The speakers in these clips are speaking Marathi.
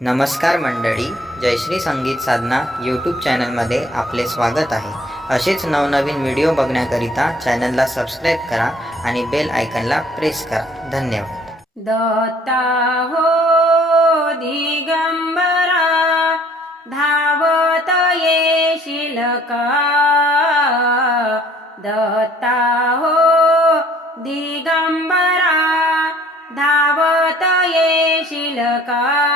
नमस्कार मंडळी जयश्री संगीत साधना यूट्यूब चॅनलमध्ये आपले स्वागत आहे. असेच नवनवीन व्हिडिओ बघण्याकरिता चॅनलला सबस्क्राईब करा आणि बेल आयकनला प्रेस करा. धन्यवाद. दत्ता हो दिगंबरा धावत येशील का दत्ता हो दिगंबरा धावत येशील का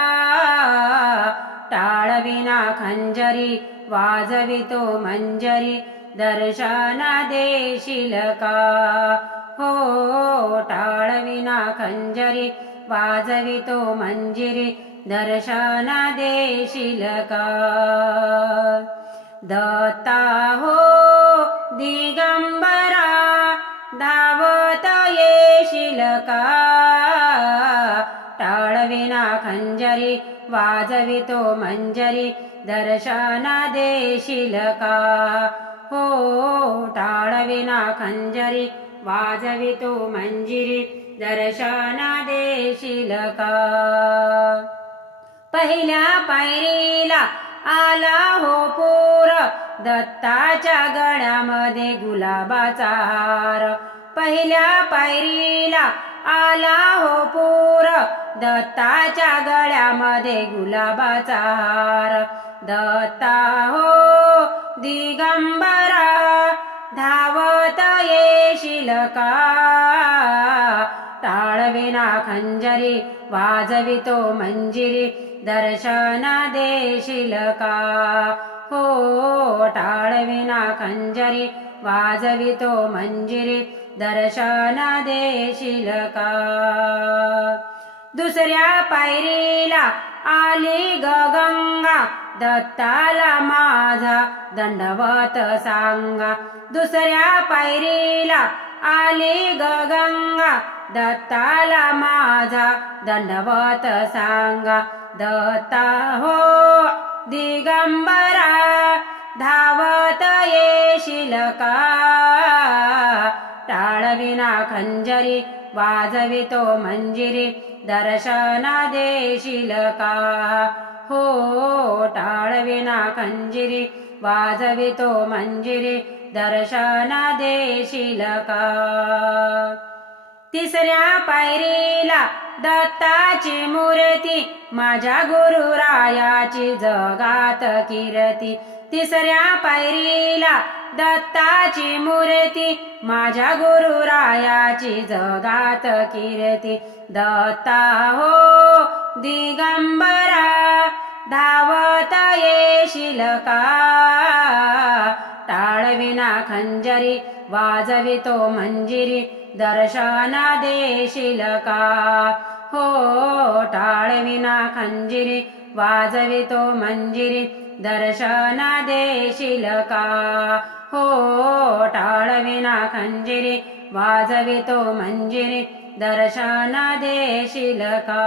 विना खंजरी वाजवितो मंजरी दर्शन देशील का हो टाळविना खंजरी वाजवितो मंजिरी दर्शन देशील का दत्ता हो दिगंबर विना खंजरी वाजवितो मंजरी दर्शना देशील का हो टाळविना खंजरी वाजवितो मंजिरी दर्शना देशील का पहिल्या पायरीला आला हो पूर दत्ताच्या गळ्यामध्ये गुलाबाचा हार. पहिल्या पायरीला आला हो पूर दत्ताच्या गळ्यामध्ये गुलाबाचा हार. दत्ता हो दिगंबरा धावत येशील का ताळविना खंजरी वाजवितो मंजिरी दर्शन देशील का हो टाळविना खंजरी वाजवितो मंजिरी दर्शन देशील का दुसऱ्या पायरीला आली ग गंगा. दत्ताला माझा दंडवत सांगा. दुसऱ्या पायरीला आली ग गंगा. दत्ताला माझा दंडवत सांगा. दत्ता हो दिगंबरा धावत येशील का? विना खंजरी वाजवितो मंजिरी दर्शन देशील का हो टाळविना खंजिरी वाजवितो मंजिरी दर्शन देशील का तिसऱ्या पायरीला दत्ताची मूर्ती माझ्या गुरुरायाची जगात किरती। तिसऱ्या पायरीला दत्ताची मूर्ती माझ्या गुरुरायाची जगात कीर्ती. दत्ता हो दिगंबरा धावत येशील का? टाळविना खंजरी वाजवितो मंजिरी दर्शन देशील का? हो टाळविना खंजिरी वाजवितो मंजिरी दर्शन देशील का हो टाळविना खंजिरी वाजवितो मंजिरी दर्शन देशील का